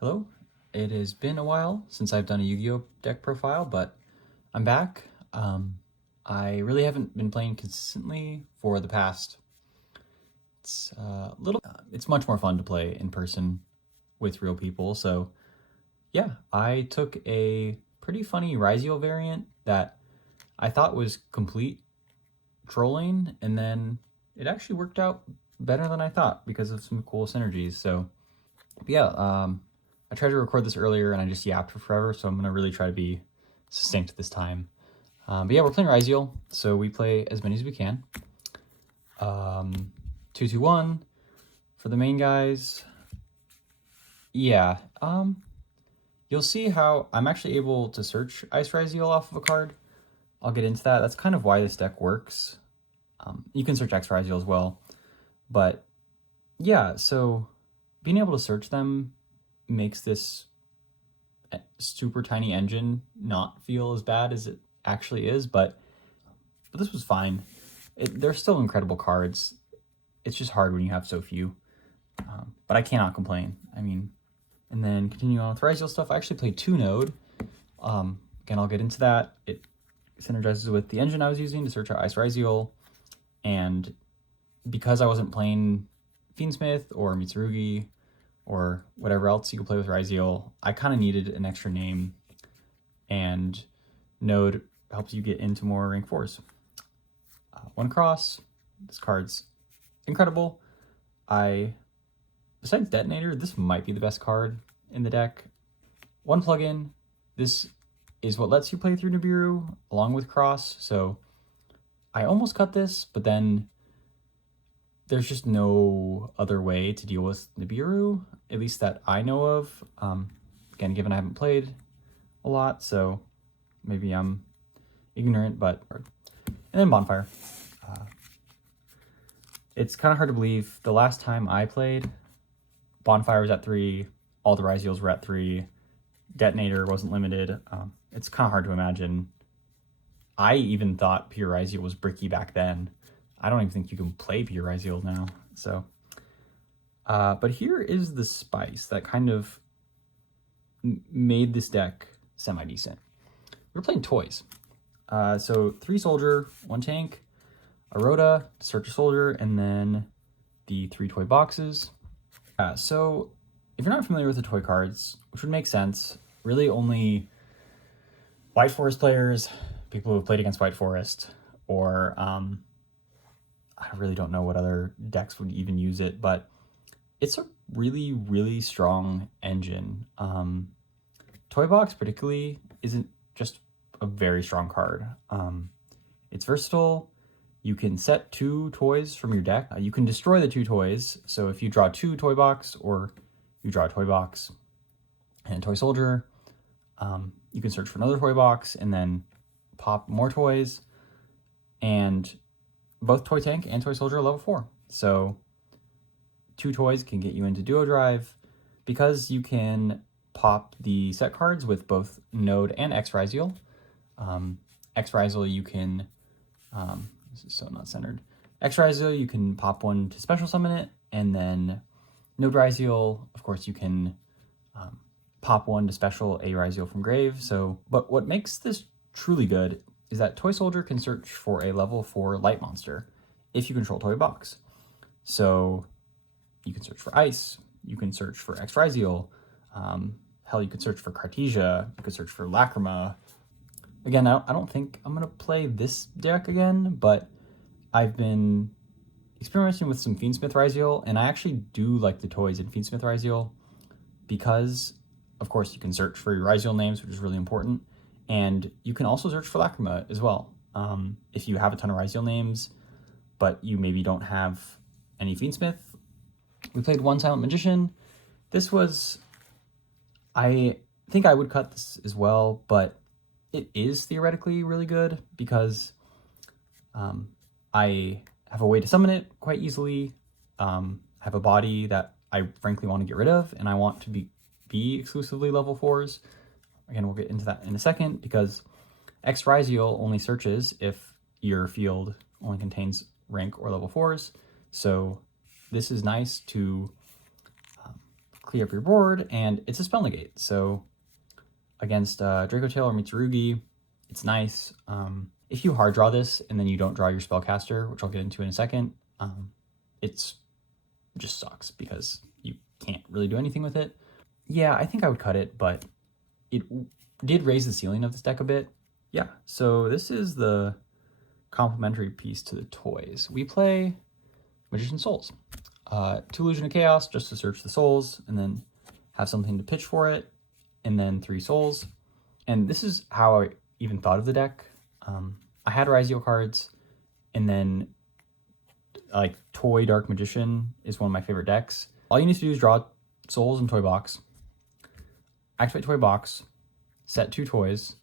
Hello, it has been a while since I've done a Yu-Gi-Oh deck profile, but I'm back. I really haven't been playing consistently for the past. It's much more fun to play in person with real people. So yeah, I took a pretty funny Ryzeal variant that I thought was complete trolling, and then it actually worked out better than I thought because of some cool synergies. So yeah, I tried to record this earlier and I just yapped for forever, so I'm going to really try to be succinct this time. But yeah, we're playing Ryzeal, so we play as many as we can. 2-2-1 for the main guys. Yeah, you'll see how I'm actually able to search Ice Ryzeal off of a card. I'll get into that. That's kind of why this deck works. You can search X Ryzeal as well. But yeah, so being able to search them makes this super tiny engine not feel as bad as it actually is, but this was fine. They're still incredible cards. It's just hard when you have so few, but I cannot complain. I mean, and then continue on with Ryzeal stuff. I actually played 2-node. Again, I'll get into that. It synergizes with the engine I was using to search out Ice Ryzeal, and because I wasn't playing Fiendsmith or Mitsurugi or whatever else you can play with Ryzeal, I kind of needed an extra name, and Node helps you get into more rank 4s. One cross, this card's incredible. Besides Detonator, this might be the best card in the deck. One plugin, this is what lets you play through Nibiru along with cross, so I almost cut this, but then there's just no other way to deal with Nibiru, at least that I know of. Again, given I haven't played a lot, so maybe I'm ignorant, but... And then Bonfire. It's kind of hard to believe. The last time I played, Bonfire was at 3, all the Ryzeals were at 3, Detonator wasn't limited. It's kind of hard to imagine. I even thought Pure Ryzeal was bricky back then. I don't even think you can play Pure Ryzeal now. So, but here is the spice that kind of made this deck semi-decent. We're playing toys. So 3 soldier, 1 tank, a Rhoda to search a soldier, and then the 3 toy boxes. So if you're not familiar with the toy cards, which would make sense, really only White Forest players, people who have played against White Forest, or I really don't know what other decks would even use it, but it's a really, really strong engine. Toy Box particularly isn't just a very strong card. It's versatile. You can set 2 toys from your deck. You can destroy the 2 toys. So if you draw 2 Toy Box, or you draw a Toy Box and a Toy Soldier, you can search for another Toy Box and then pop more toys. And both Toy Tank and Toy Soldier are level 4. So 2 toys can get you into Duo Drive. Because you can pop the set cards with both Node and X Ryzeal. X Ryzeal you can, this is so not centered. X Ryzeal you can pop one to special summon it, and then Node Ryzeal, of course, you can pop one to special a Ryzeal from grave. So, but what makes this truly good is that Toy Soldier can search for a level 4 light monster if you control Toy Box. So you can search for Ice, you can search for X Ryzeal, hell, you could search for Cartesia, you could search for Lacrima. Again, I don't think I'm going to play this deck again, but I've been experimenting with some Fiendsmith Ryzeal, and I actually do like the toys in Fiendsmith Ryzeal because, of course, you can search for your Ryzeal names, which is really important, and you can also search for Lacrima as well. If you have a ton of Ryzeal names, but you maybe don't have any Fiendsmith. We played 1 Silent Magician. This was... I think I would cut this as well, but it is theoretically really good because I have a way to summon it quite easily. I have a body that I frankly want to get rid of, and I want to be exclusively level 4s. Again, we'll get into that in a second, because X Ryzeal only searches if your field only contains rank or level 4s. So this is nice to clear up your board, and it's a spell negate. So against Draco Tail or Mitsurugi, it's nice. If you hard draw this and then you don't draw your spellcaster, which I'll get into in a second, it just sucks because you can't really do anything with it. Yeah, I think I would cut it, but it did raise the ceiling of this deck a bit. Yeah, so this is the complementary piece to the toys. We play Magician Souls. 2 Illusion of Chaos just to search the souls, and then have something to pitch for it, and then 3 souls. And this is how I even thought of the deck. I had Ryzeal cards, and then like Toy Dark Magician is one of my favorite decks. All you need to do is draw souls and Toy Box, activate Toy Box, set 2 toys,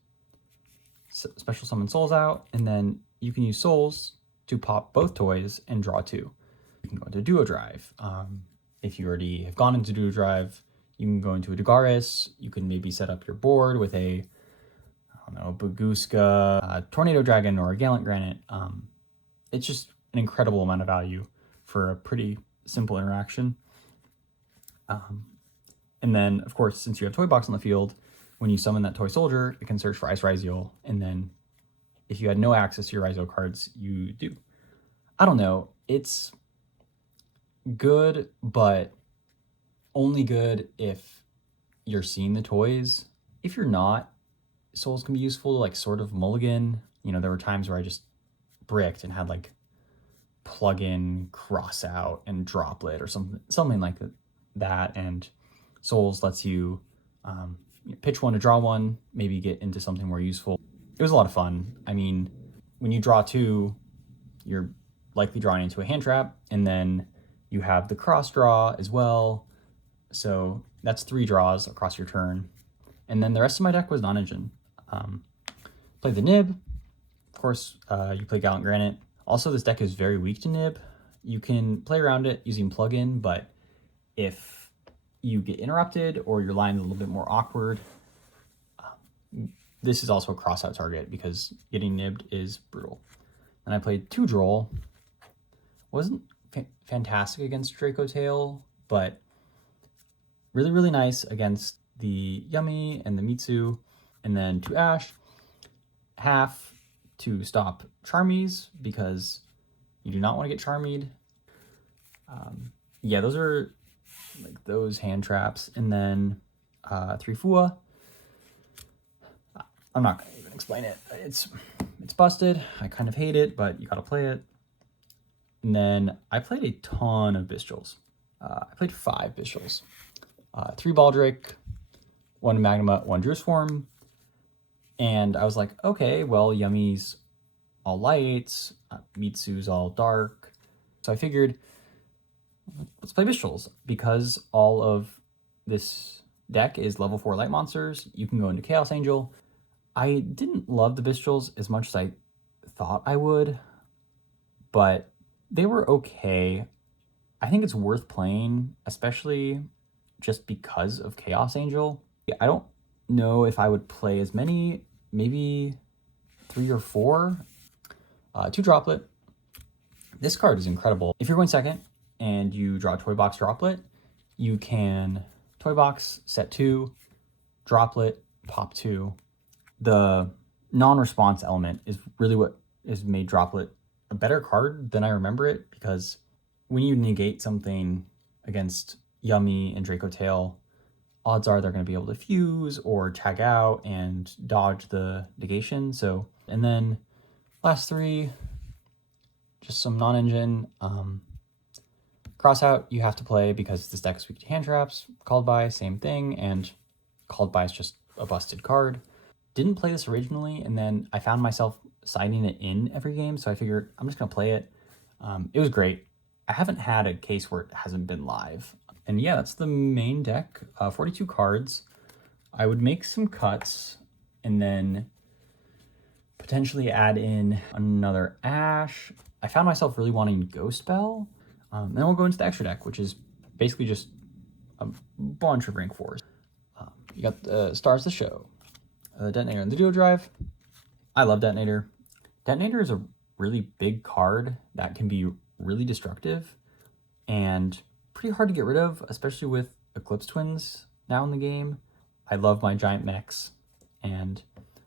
special summon souls out, and then you can use souls to pop both toys and draw 2. You can go into Duo Drive. If you already have gone into Duo Drive, you can go into a Dagaris. You can maybe set up your board with a, I don't know, Baguska, a Tornado Dragon, or a Gallant Granite. It's just an incredible amount of value for a pretty simple interaction. And then, of course, since you have Toy Box on the field, when you summon that Toy Soldier, it can search for Ice Ryzeal, and then if you had no access to your Ryzeal cards, you do. I don't know, it's good, but only good if you're seeing the toys. If you're not, souls can be useful to like sort of mulligan. You know, there were times where I just bricked and had like plug-in, cross out, and droplet or something like that, and souls lets you pitch 1 to draw 1, maybe get into something more useful. It was a lot of fun. I mean, when you draw 2, you're likely drawing into a hand trap, and then you have the cross draw as well. So that's 3 draws across your turn. And then the rest of my deck was non-engine. Play the Nib. Of course, you play Gallant Granite. Also, this deck is very weak to Nib. You can play around it using plug-in, but if you get interrupted or your line is a little bit more awkward, this is also a cross-out target because getting nibbed is brutal. And I played 2 Droll. Wasn't fantastic against Draco Tail, but really, really nice against the Yummy and the Mitsu. And then 2 Ash. Half to stop Charmies because you do not want to get Charmied. Yeah, those are like those hand traps. And then 3 Fua. I'm not going to even explain it. It's busted. I kind of hate it, but you got to play it. And then I played a ton of Bestials. I played 5 Bestials. 3 Baldric, 1 Magnemite, 1 Druid Swarm. And I was like, okay, well, Yummy's all lights, Mitsu's all dark. So I figured, let's play Bestials. Because all of this deck is level 4 light monsters, you can go into Chaos Angel. I didn't love the Bestials as much as I thought I would, but they were okay. I think it's worth playing, especially just because of Chaos Angel. I don't know if I would play as many, maybe 3 or 4. 2 Droplet. This card is incredible. If you're going second and you draw Toy Box Droplet, you can Toy Box, set 2, Droplet, pop 2. The non-response element is really what has made Droplet a better card than I remember it, because when you negate something against Yummy and Draco Tail, odds are they're going to be able to fuse or tag out and dodge the negation. So, and then last 3, just some non-engine. Cross out you have to play because this deck is weak to hand traps. Called by, same thing, and Called by is just a busted card. Didn't play this originally, and then I found myself siding it in every game, so I figured I'm just going to play it. It was great. I haven't had a case where it hasn't been live. And yeah, that's the main deck. 42 cards. I would make some cuts and then potentially add in another Ash. I found myself really wanting Ghost Bell. Then we'll go into the extra deck, which is basically just a bunch of rank 4s. You got the Stars the Show. Detonator and the Duo Drive. I love Detonator. Detonator is a really big card that can be really destructive and pretty hard to get rid of, especially with Eclipse Twins now in the game. I love my giant mechs, and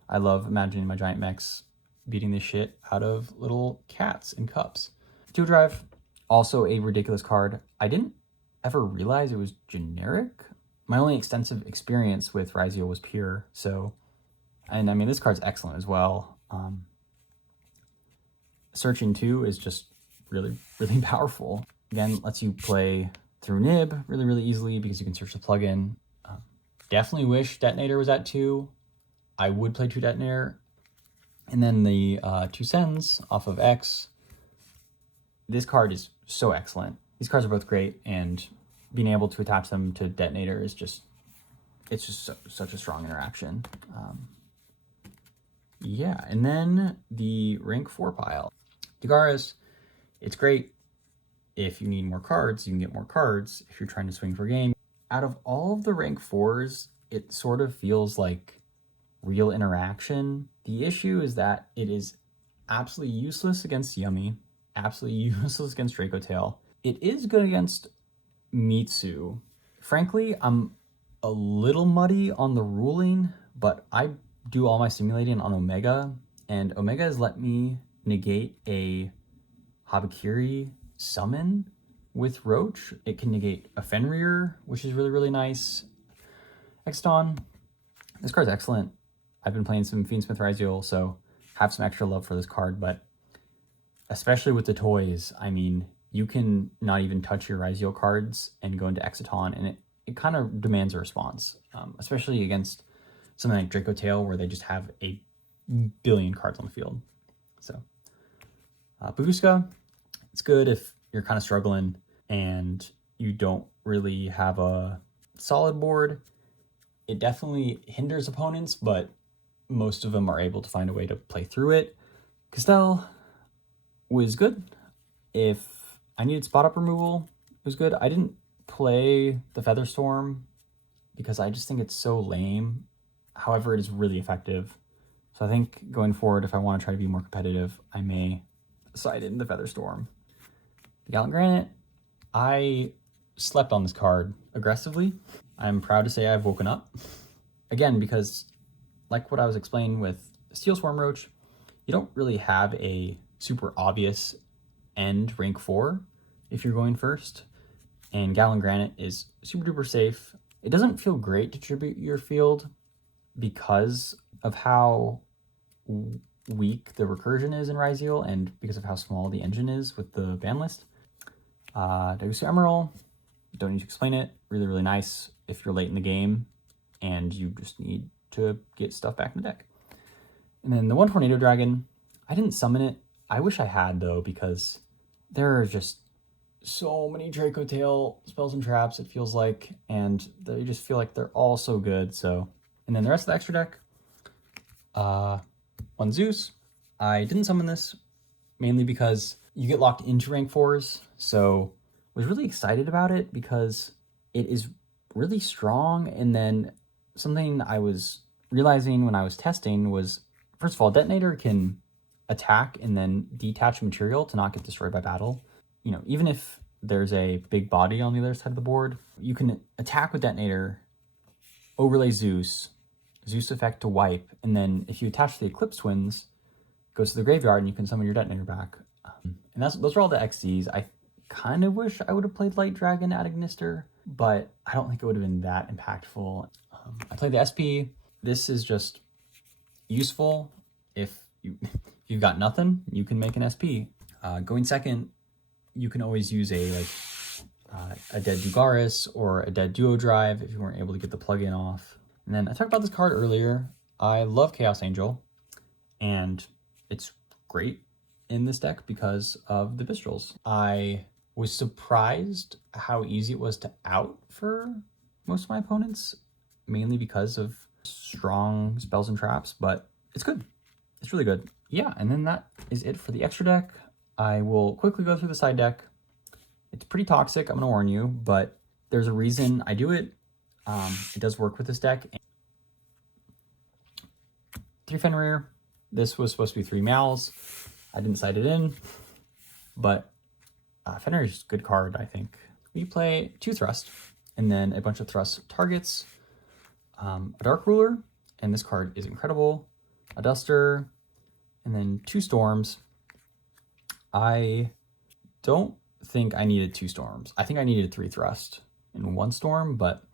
I love imagining my giant mechs beating the shit out of little cats in cups. Duo Drive, also a ridiculous card. I didn't ever realize it was generic. My only extensive experience with Ryzeal was pure, so, and I mean, this card's excellent as well. Searching 2 is just really, really powerful. Again, lets you play through Nib really, really easily because you can search the plugin. Definitely wish Detonator was at 2. I would play 2 Detonator. And then the 2 Sends off of X. This card is so excellent. These cards are both great, and being able to attach them to Detonator is just, it's just such a strong interaction. Yeah, and then the rank 4 pile. Dagaris, it's great. If you need more cards, you can get more cards if you're trying to swing for game. Out of all of the rank 4s, it sort of feels like real interaction. The issue is that it is absolutely useless against Yummy, absolutely useless against Draco Tail. It is good against Mitsu. Frankly, I'm a little muddy on the ruling, but I do all my simulating on Omega, and Omega has let me negate a Habakiri summon with Roach. It can negate a Fenrir, which is really, really nice. Exton, this card's excellent. I've been playing some Fiendsmith Ryzeal, so have some extra love for this card, but especially with the toys, I mean, you can not even touch your Ryzeal cards and go into Exciton, and it kind of demands a response, especially against something like Draco Tail, where they just have a billion cards on the field. So, Babushka, it's good if you're kind of struggling and you don't really have a solid board. It definitely hinders opponents, but most of them are able to find a way to play through it. Castell was good. If I needed spot up removal, it was good. I didn't play the Featherstorm because I just think it's so lame. However, it is really effective. So I think going forward, if I want to try to be more competitive, I may side in the Featherstorm. The Gallant Granite, I slept on this card aggressively. I'm proud to say I've woken up. Again, because like what I was explaining with Steel Swarm Roach, you don't really have a super obvious end rank 4 if you're going first. And Gallant Granite is super duper safe. It doesn't feel great to tribute your field because of how weak the recursion is in Ryzeal and because of how small the engine is with the ban list. Dagusa Emerald, don't need to explain it. Really, really nice if you're late in the game and you just need to get stuff back in the deck. And then the one Tornado Dragon, I didn't summon it. I wish I had though, because there are just so many Draco Tail spells and traps, it feels like, and they just feel like they're all so good. So, and then the rest of the extra deck, one Zeus. I didn't summon this mainly because you get locked into rank 4s. So I was really excited about it because it is really strong. And then something I was realizing when I was testing was, first of all, Detonator can attack and then detach material to not get destroyed by battle. You know, even if there's a big body on the other side of the board, you can attack with Detonator, overlay Zeus effect to wipe, and then if you attach the Eclipse Twins, it goes to the graveyard and you can summon your Detonator back. And those are all the XCs. I kind of wish I would have played Light Dragon at Ignister, but I don't think it would have been that impactful. I played the SP. This is just useful. If you've got nothing, you can make an SP. Going second, you can always use a dead Dugaris or a dead Duo Drive if you weren't able to get the plugin off. And then I talked about this card earlier. I love Chaos Angel, and it's great in this deck because of the Bistrels. I was surprised how easy it was to out for most of my opponents, mainly because of strong spells and traps, but it's good. It's really good. Yeah, and then that is it for the extra deck. I will quickly go through the side deck. It's pretty toxic, I'm gonna warn you, but there's a reason I do it. It does work with this deck. 3 Fenrir. This was supposed to be 3 Mals. I didn't side it in, but Fenrir is a good card, I think. We play 2 Thrust, and then a bunch of thrust targets, a Dark Ruler, and this card is incredible, a Duster, and then 2 Storms. I don't think I needed 2 Storms. I think I needed 3 Thrust in 1 Storm, but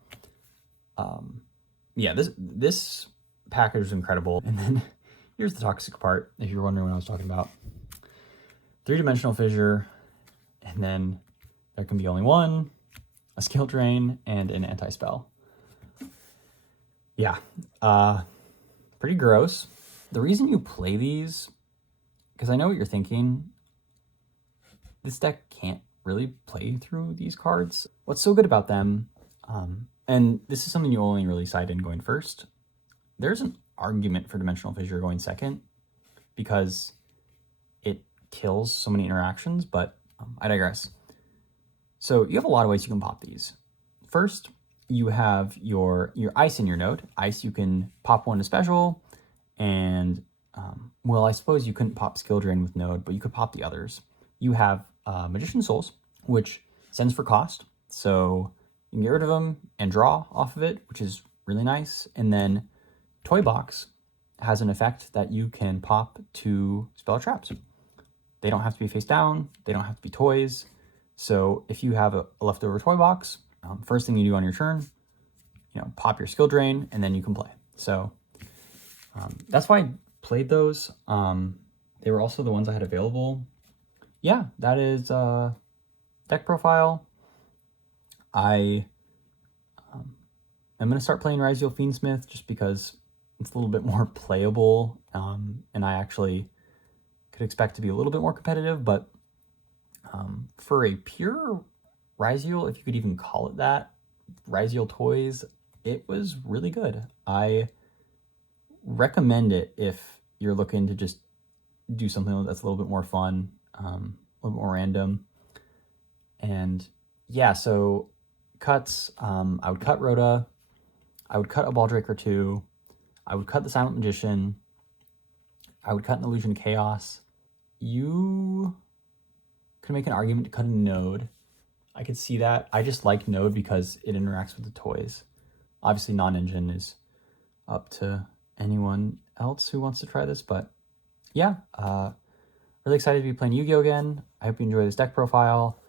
yeah, this package is incredible. And then here's the toxic part, if you're wondering what I was talking about. 3-dimensional fissure, and then there can be only 1, a skill drain, and an anti-spell. Yeah, pretty gross. The reason you play these, because I know what you're thinking, this deck can't really play through these cards. What's so good about them, and this is something you only really side in going first, there's an argument for Dimensional Fissure going second, because it kills so many interactions, but I digress. So you have a lot of ways you can pop these. First, you have your ice in your node. Ice, you can pop 1 to special, and well, I suppose you couldn't pop skill drain with node, but you could pop the others. You have Magician Souls, which sends for cost, so you can get rid of them and draw off of it, which is really nice. And then Toy Box has an effect that you can pop to spell traps. They don't have to be face down, they don't have to be toys. So if you have a leftover Toy Box, first thing you do on your turn, pop your skill drain, and then you can play. So that's why I played those. They were also the ones I had available. Yeah, that is deck profile. I am going to start playing Ryzeal Fiendsmith just because it's a little bit more playable, and I actually could expect to be a little bit more competitive, but for a pure Ryzeal, if you could even call it that, Ryzeal Toys, it was really good. I recommend it if you're looking to just do something that's a little bit more fun, a little more random. And yeah, so cuts, I would cut Rhoda, I would cut a Baldrick or 2, I would cut the Silent Magician, I would cut an Illusion Chaos. You could make an argument to cut a Node. I could see that. I just like Node because it interacts with the toys. Obviously, non-engine is up to anyone else who wants to try this, but yeah, really excited to be playing Yu-Gi-Oh! Again. I hope you enjoy this deck profile.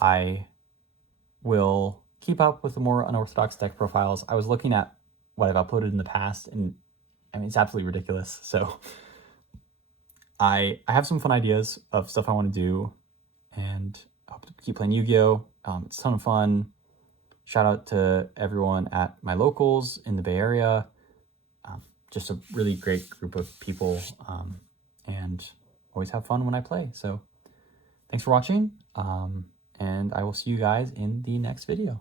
I will keep up with the more unorthodox deck profiles. I was looking at what I've uploaded in the past, and I mean, it's absolutely ridiculous. So I have some fun ideas of stuff I want to do, and I hope to keep playing Yu-Gi-Oh! It's a ton of fun. Shout out to everyone at my locals in the Bay Area. Just a really great group of people, and always have fun when I play. So thanks for watching, and I will see you guys in the next video.